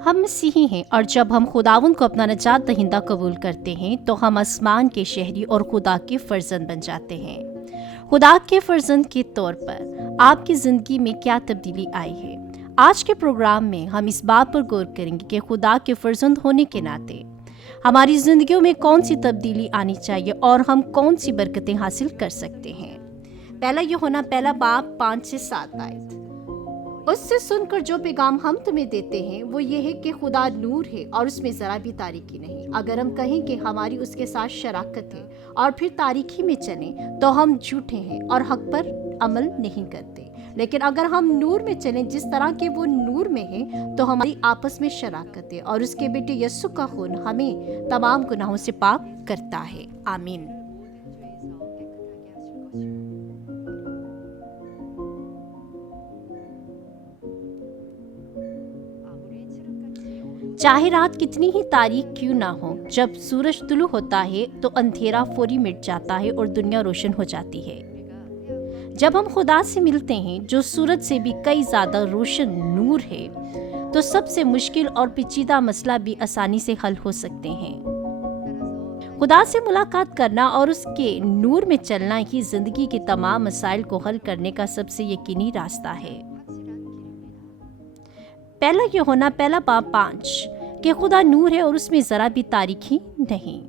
हम मसीही हैं और जब हम खुदावंद को अपना निजात दहिंदा कबूल करते हैं तो हम आसमान के शहरी और खुदा के फर्जंद बन जाते हैं। खुदा के फर्जंद के तौर पर आपकी ज़िंदगी में क्या तब्दीली आई है? आज के प्रोग्राम में हम इस बात पर गौर करेंगे कि खुदा के फर्जंद होने के नाते हमारी ज़िंदगियों में कौन सी तब्दीली आनी चाहिए और हम कौन सी बरकतें हासिल कर सकते हैं। पहला यूहन्ना पहला बाब 5 से 7 आयत। उससे सुनकर जो पैगाम हम तुम्हें देते हैं वो ये है कि खुदा नूर है और उसमें ज़रा भी तारीकी नहीं। अगर हम कहें कि हमारी उसके साथ शराकत है और फिर तारीकी में चलें तो हम झूठे हैं और हक पर अमल नहीं करते। लेकिन अगर हम नूर में चलें जिस तरह के वो नूर में है तो हमारी आपस में शराकत है और उसके बेटे यस्सु का खून हमें तमाम गुनाहों से पाक करता है। आमीन। चाहे रात कितनी ही तारीक क्यों ना हो, जब सूरज तुलू होता है तो अंधेरा फौरी मिट जाता है और दुनिया रोशन हो जाती है। जब हम खुदा से मिलते हैं जो सूरज से भी कई ज़्यादा रोशन नूर है, तो सबसे मुश्किल और पेचीदा मसला भी आसानी से हल हो सकते हैं। खुदा से मुलाकात करना और उसके नूर में चलना ही जिंदगी के तमाम मसाइल को हल करने का सबसे यकीनी रास्ता है। पहला यूहन्ना पहला बाब 5 कि खुदा नूर है और उसमें जरा भी तारीकी नहीं।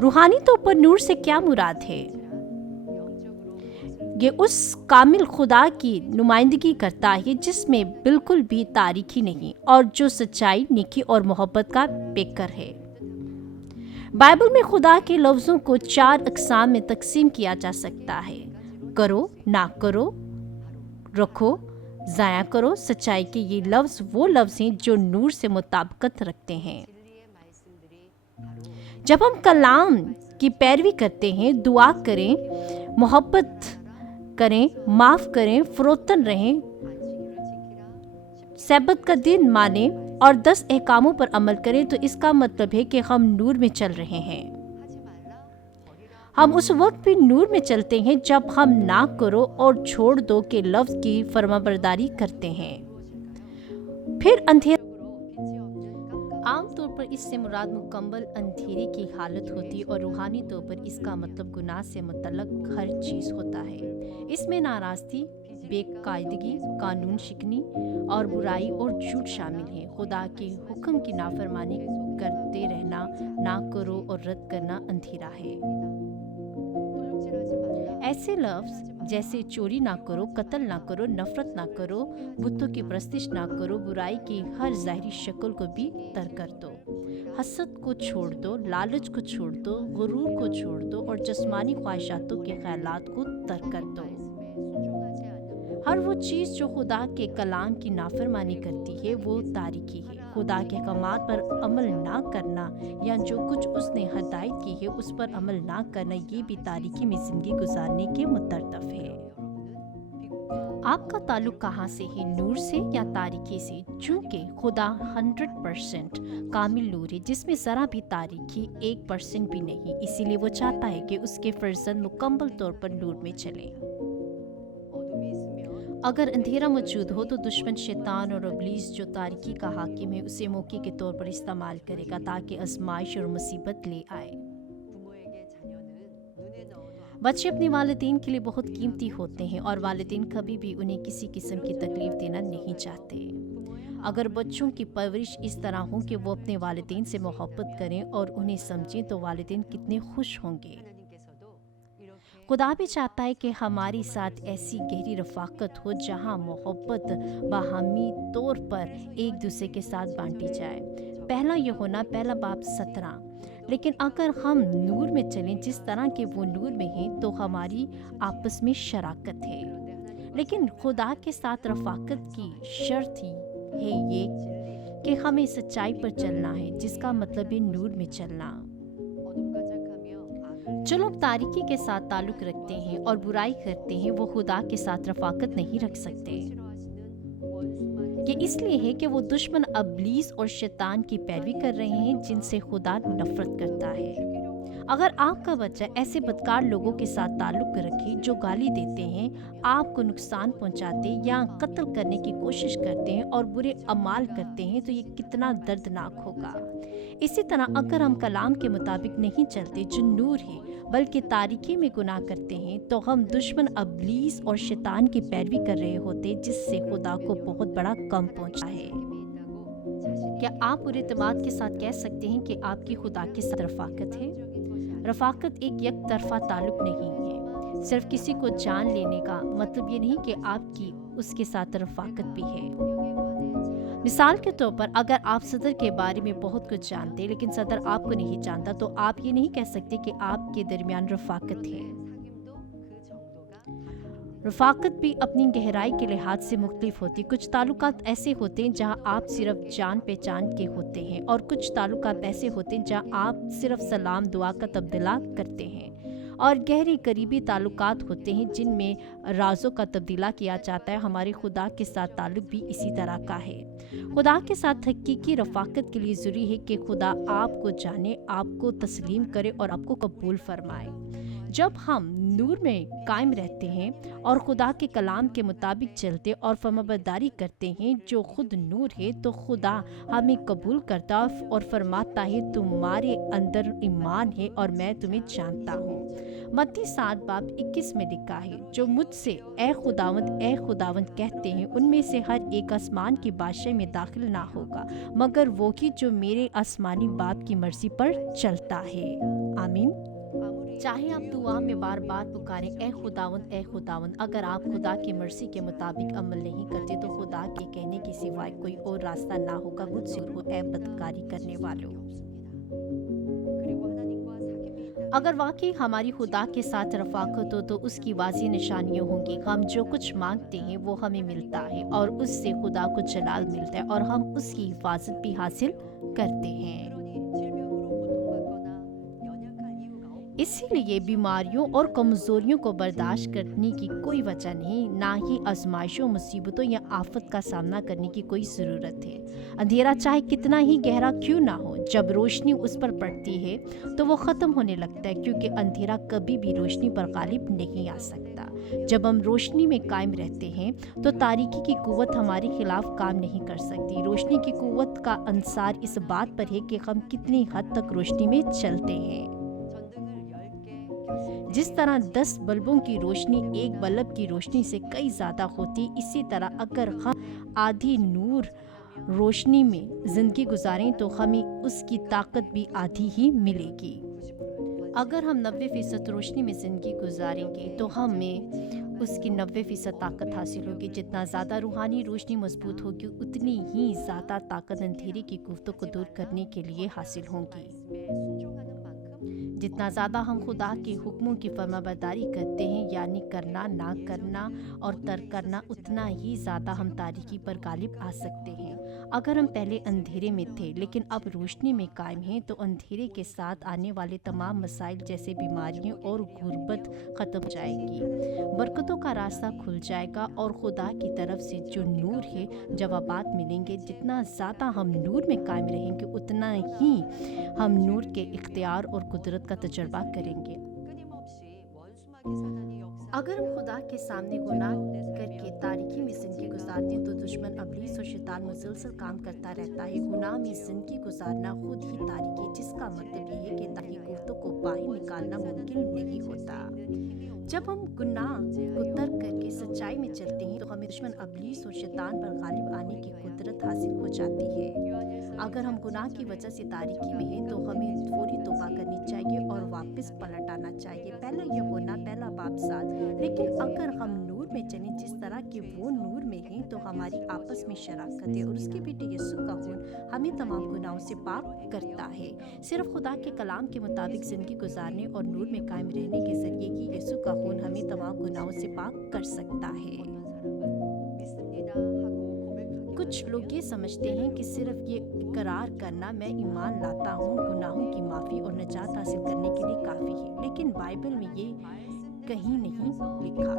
रूहानी तौर पर नूर से क्या मुराद है? ये उस कामिल खुदा की नुमाइंदगी करता है जिसमें बिल्कुल भी तारीकी नहीं और जो सच्चाई, नेकी और मोहब्बत का पेकर है। बाइबल में खुदा के लफ्जों को 4 अक़साम में तकसीम किया जा सकता है: करो, ना करो, रखो, ज़ाया करो। सच्चाई के ये लफ्ज़ वो लफ्ज़ हैं जो नूर से मुताबिकत रखते हैं। जब हम कलाम की पैरवी करते हैं, दुआ करें, मोहब्बत करें, माफ़ करें, फरोतन रहें, सब्त का दिन माने और 10 अहकामों पर अमल करें, तो इसका मतलब है कि हम नूर में चल रहे हैं। हम उस वक्त भी नूर में चलते हैं जब हम ना करो और छोड़ दो के लफ्ज़ की फरमाबरदारी करते हैं। फिर अंधेरा, आमतौर पर इससे मुराद मुकम्मल अंधेरे की हालत होती है और रूहानी तौर पर इसका मतलब गुनाह से मुतल्लक हर चीज़ होता है। इसमें नाराज़गी, बेकायदगी, कानून शिकनी और बुराई और झूठ शामिल है। खुदा के हुक्म की नाफरमानी करते रहना, ना करो और रद्द करना अंधेरा है। ऐसे लफ्ज़ जैसे चोरी ना करो, कत्ल ना करो, नफरत ना करो, बुतों की प्रस्तिश ना करो, बुराई की हर ज़ाहिरी शक्ल को भी तर्क कर दो, हसद को छोड़ दो, लालच को छोड़ दो, गुरूर को छोड़ दो और जिस्मानी ख्वाहिशातों के ख्यालात को तर्क कर दो। हर वो चीज़ जो खुदा के कलाम की नाफरमानी करती है वो तारीकी है। खुदा के अहकामात पर अमल ना करना या जो कुछ उसने हदायत की है उस पर अमल ना करना, ये भी तारीकी में ज़िंदगी गुजारने के मुतरदफ है। आपका ताल्लुक कहाँ से है, नूर से या तारीकी से? चूँकि खुदा 100% कामिल नूर है जिसमें ज़रा भी तारीकी 1% भी नहीं, इसीलिए वो चाहता है कि उसके फर्जंद मुकम्मल तौर पर नूर में चले। अगर अंधेरा मौजूद हो तो दुश्मन शैतान और इब्लीस जो तारीकी का हाकिम है उसे मौके के तौर पर इस्तेमाल करेगा ताकि आजमाइश और मुसीबत ले आए। बच्चे अपने वालिदैन के लिए बहुत कीमती होते हैं और वालिदैन कभी भी उन्हें किसी किस्म की तकलीफ देना नहीं चाहते। अगर बच्चों की परवरिश इस तरह हो कि वो अपने वालिदैन से मोहब्बत करें और उन्हें समझें तो वालिदैन कितने खुश होंगे। खुदा भी चाहता है कि हमारे साथ ऐसी गहरी रफ़ाकत हो जहाँ मोहब्बत बाहमी तौर पर एक दूसरे के साथ बांटी जाए। पहला यूहन्ना पहला बाब 17। लेकिन अगर हम नूर में चलें जिस तरह के वो नूर में हैं तो हमारी आपस में शराकत है। लेकिन खुदा के साथ रफ़ाकत की शर्त ही है ये कि हमें सच्चाई पर चलना है, जिसका मतलब है नूर में चलना। जो लोग तारीकी के साथ ताल्लुक़ रखते हैं और बुराई करते हैं वो खुदा के साथ रफ़ाकत नहीं रख सकते। ये इसलिए है कि वो दुश्मन इब्लीस और शैतान की पैरवी कर रहे हैं जिनसे खुदा नफरत करता है। اگر آپ کا بچہ ایسے بدکار لوگوں کے ساتھ تعلق رکھے جو گالی دیتے ہیں، آپ کو نقصان پہنچاتے یا قتل کرنے کی کوشش کرتے ہیں اور برے اعمال کرتے ہیں، تو یہ کتنا دردناک ہوگا۔ اسی طرح اگر ہم کلام کے مطابق نہیں چلتے جو نور ہے بلکہ تاریکی میں گناہ کرتے ہیں، تو ہم دشمن ابلیس اور شیطان کی پیروی کر رہے ہوتے، جس سے خدا کو بہت بڑا غم پہنچا ہے۔ کیا آپ پورے اعتماد کے ساتھ کہہ سکتے ہیں کہ آپ کی خدا کے ساتھ رفاقت ہے؟ رفاقت ایک یک طرفہ تعلق نہیں ہے۔ صرف کسی کو جان لینے کا مطلب یہ نہیں کہ آپ کی اس کے ساتھ رفاقت بھی ہے۔ مثال کے طور پر اگر آپ صدر کے بارے میں بہت کچھ جانتے لیکن صدر آپ کو نہیں جانتا، تو آپ یہ نہیں کہہ سکتے کہ آپ کے درمیان رفاقت ہے۔ رفاقت بھی اپنی گہرائی کے لحاظ سے مختلف ہوتی۔ کچھ تعلقات ایسے ہوتے ہیں جہاں آپ صرف جان پہچان کے ہوتے ہیں، اور کچھ تعلقات ایسے ہوتے ہیں جہاں آپ صرف سلام دعا کا تبادلہ کرتے ہیں، اور گہری قریبی تعلقات ہوتے ہیں جن میں رازوں کا تبادلہ کیا جاتا ہے۔ ہمارے خدا کے ساتھ تعلق بھی اسی طرح کا ہے۔ خدا کے ساتھ حقیقی رفاقت کے لیے ضروری ہے کہ خدا آپ کو جانے، آپ کو تسلیم کرے اور آپ کو قبول فرمائے۔ جب ہم نور میں قائم رہتے ہیں اور خدا کے کلام کے مطابق چلتے اور فرمانبرداری کرتے ہیں جو خود نور ہے، تو خدا ہمیں قبول کرتا اور فرماتا ہے تمہارے اندر ایمان ہے اور میں تمہیں جانتا ہوں۔ متی 7:21 میں لکھا ہے، جو مجھ سے اے خداوند کہتے ہیں، ان میں سے ہر ایک آسمان کی بادشاہی میں داخل نہ ہوگا، مگر وہ کہ جو میرے آسمانی باپ کی مرضی پر چلتا ہے۔ آمین۔ چاہے آپ دعا میں بار بار پکاریں اے خداوند، اگر آپ خدا کی مرضی کے مطابق عمل نہیں کرتے تو خدا کے کہنے کے سوائے کوئی اور راستہ نہ ہوگا، مجھ سے ہو اے بدکاری کرنے والوں۔ اگر واقعی ہماری خدا کے ساتھ رفاقت ہو تو اس کی واضح نشانیاں ہوں گی۔ ہم جو کچھ مانگتے ہیں وہ ہمیں ملتا ہے، اور اس سے خدا کو جلال ملتا ہے، اور ہم اس کی حفاظت بھی حاصل کرتے ہیں۔ اسی لیے بیماریوں اور کمزوریوں کو برداشت کرنے کی کوئی وجہ نہیں، نہ ہی آزمائشوں، مصیبتوں یا آفت کا سامنا کرنے کی کوئی ضرورت ہے۔ اندھیرا چاہے کتنا ہی گہرا کیوں نہ ہو، جب روشنی اس پر پڑتی ہے تو وہ ختم ہونے لگتا ہے، کیونکہ اندھیرا کبھی بھی روشنی پر غالب نہیں آ سکتا۔ جب ہم روشنی میں قائم رہتے ہیں تو تاریکی کی قوت ہمارے خلاف کام نہیں کر سکتی۔ روشنی کی قوت کا انحصار اس بات پر ہے کہ ہم کتنی حد تک روشنی میں چلتے ہیں۔ جس طرح 10 بلبوں کی روشنی ایک بلب کی روشنی سے کئی زیادہ ہوتی، اسی طرح اگر ہم آدھی نور روشنی میں زندگی گزاریں تو ہمیں اس کی طاقت بھی آدھی ہی ملے گی۔ اگر ہم 90% روشنی میں زندگی گزاریں گے تو ہمیں اس کی 90% طاقت حاصل ہوگی۔ جتنا زیادہ روحانی روشنی مضبوط ہوگی، اتنی ہی زیادہ طاقت اندھیرے کی قوتوں کو دور کرنے کے لیے حاصل ہوگی۔ جتنا زیادہ ہم خدا کے حکموں کی فرمانبرداری کرتے ہیں، یعنی کرنا، نہ کرنا اور ترک کرنا، اتنا ہی زیادہ ہم تاریکی پر غالب آ سکتے ہیں۔ اگر ہم پہلے اندھیرے میں تھے لیکن اب روشنی میں قائم ہیں، تو اندھیرے کے ساتھ آنے والے تمام مسائل جیسے بیماریاں اور غربت ختم ہو جائے گی، برکتوں کا راستہ کھل جائے گا، اور خدا کی طرف سے جو نور ہے جوابات ملیں گے۔ جتنا زیادہ ہم نور میں قائم رہیں گے، اتنا ہی ہم نور کے اختیار اور قدرت کا تجربہ کریں گے۔ اگر ہم خدا کے سامنے گناہ کر کے تاریکی میں زندگی گزارتے ہیں تو دشمن ابلیس اور شیطان مسلسل کام کرتا رہتا ہے۔ گناہ میں زندگی گزارنا خود ہی تاریکی، جس کا مطلب یہ ہے کہ تاریکی قوتوں کو باہر نکالنا ممکن نہیں ہوتا۔ جب ہم گناہ کو ترک کر کے سچائی میں چلتے ہیں تو ہمیں دشمن ابلیس اور شیطان پر غالب آنے کی قدرت حاصل ہو جاتی ہے۔ اگر ہم گناہ کی وجہ سے تاریکی میں ہیں تو ہمیں فوری توبہ کرنی چاہیے اور واپس پلٹ آنا چاہیے۔ پہلا یوحنا 1:7۔ لیکن اگر ہم نور میں چلیں جس طرح کہ وہ نور میں ہیں تو ہماری آپس میں شراکت ہے، اور اس کے بیٹے یسوع کا خون ہمیں تمام گناہوں سے پاک کرتا ہے۔ صرف خدا کے کلام کے مطابق زندگی گزارنے اور نور میں قائم رہنے کے ذریعے ہی یسوع کا خون ہمیں تمام گناہوں سے پاک کر سکتا ہے۔ کچھ لوگ یہ سمجھتے ہیں کہ صرف یہ اقرار کرنا میں ایمان لاتا ہوں گناہوں کی معافی اور نجات حاصل کرنے کے لیے کافی ہے، لیکن بائبل میں یہ کہیں نہیں لکھا۔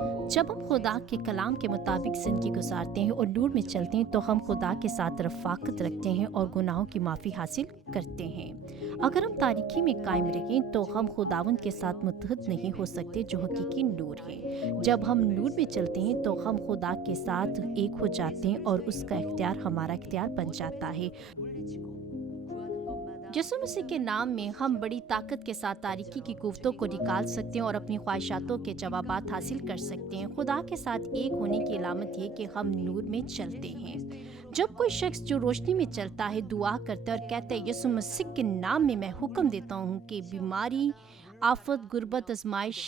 जब हम खुदा के कलाम के मुताबिक ज़िंदगी गुजारते हैं और नूर में चलते हैं तो हम खुदा के साथ रफ़ाक़त रखते हैं और गुनाहों की माफ़ी हासिल करते हैं। अगर हम तारीकी में कायम रहें तो हम खुदावंद के साथ मुत्तहद नहीं हो सकते जो हकीकी नूर है। जब हम नूर में चलते हैं तो हम खुदा के साथ एक हो जाते हैं और उसका इख्तियार हमारा इख्तियार बन जाता है। यीशु मसीह के नाम में हम बड़ी ताकत के साथ तारीकी की कुव्वतों को निकाल सकते हैं और अपनी ख्वाहिशातों के जवाबात हासिल कर सकते हैं। खुदा के साथ एक होने की अलामत ये कि हम नूर में चलते हैं। जब कोई शख्स जो रोशनी में चलता है दुआ करता है और कहता है यीशु मसीह के नाम में मैं हुक्म देता हूँ कि बीमारी, आफत, गुर्बत, आजमाइश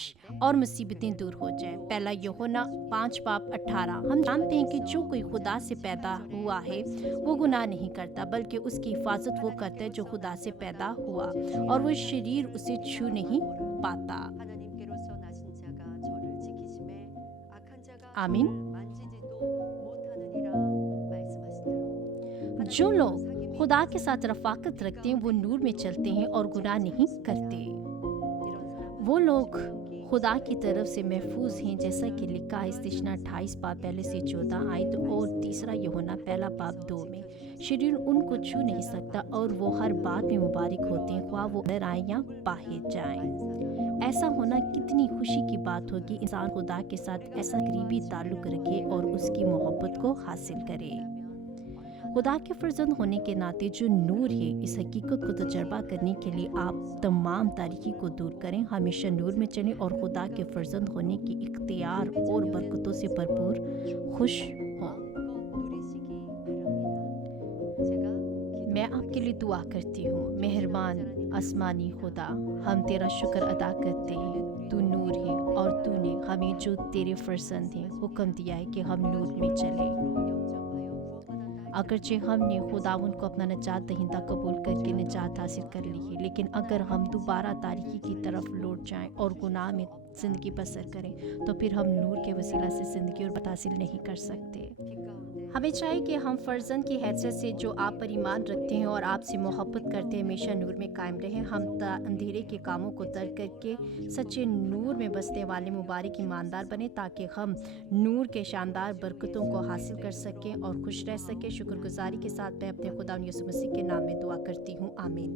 और मुसीबतें दूर हो जाएं। पहला यूहन्ना 5:18। हम जानते हैं कि जो कोई खुदा से पैदा हुआ है वो गुनाह नहीं करता बल्कि उसकी हिफाजत वो करता है जो खुदा से पैदा हुआ और वो शरीर उसे छू नहीं पाता। आमीन। जो लोग खुदा के साथ रफ़ाक़त रखते हैं वो नूर में चलते हैं और गुनाह नहीं करते। वो लोग खुदा की तरफ से महफूज हैं जैसा कि लिखा है इस्तिशना 28:1-14 आयत और तीसरा यूहन्ना 1:2 में। शरीर उनको छू नहीं सकता और वो हर बात में मुबारक होते हैं ख्वाह वो अंदर आए या बाहर जाएं। ऐसा होना कितनी खुशी की बात होगी इंसान खुदा के साथ ऐसा करीबी ताल्लुक़ रखे और उसकी मोहब्बत को हासिल करे। खुदा के फर्जंद होने के नाते जो नूर है इस हकीकत को तजर्बा करने के लिए आप तमाम तारीकी को दूर करें, हमेशा नूर में चलें और खुदा के फर्जंद होने की इख्तियार और बरकतों से भरपूर खुश हों। मैं आपके लिए दुआ करती हूँ। मेहरबान आसमानी खुदा, हम तेरा शुक्र अदा करते हैं। तू नूर है और तूने हमें जो तेरे फर्जंद हैं हुक्म दिया है कि हम नूर में चलें। अगरचे हमने खुदावंद को अपना निजात दहिंदा कबूल करके निजात हासिल कर ली है, लेकिन अगर हम दोबारा तारीकी की तरफ लौट जाएं और गुनाह में ज़िंदगी बसर करें तो फिर हम नूर के वसीला से ज़िंदगी और हासिल नहीं कर सकते। हमें चाहिए कि हम फर्जंद की हैसियत से जो आप पर ईमान रखते हैं और आपसे मोहब्बत करते हैं हमेशा नूर में कायम रहें। हम अंधेरे के कामों को तर्क करके सच्चे नूर में बसने वाले मुबारक ईमानदार बने ताकि हम नूर के शानदार बरकतों को हासिल कर सकें और खुश रह सकें। शुक्रगुजारी के साथ मैं अपने खुदा यीशु मसीह के नाम में दुआ करती हूँ। आमीन।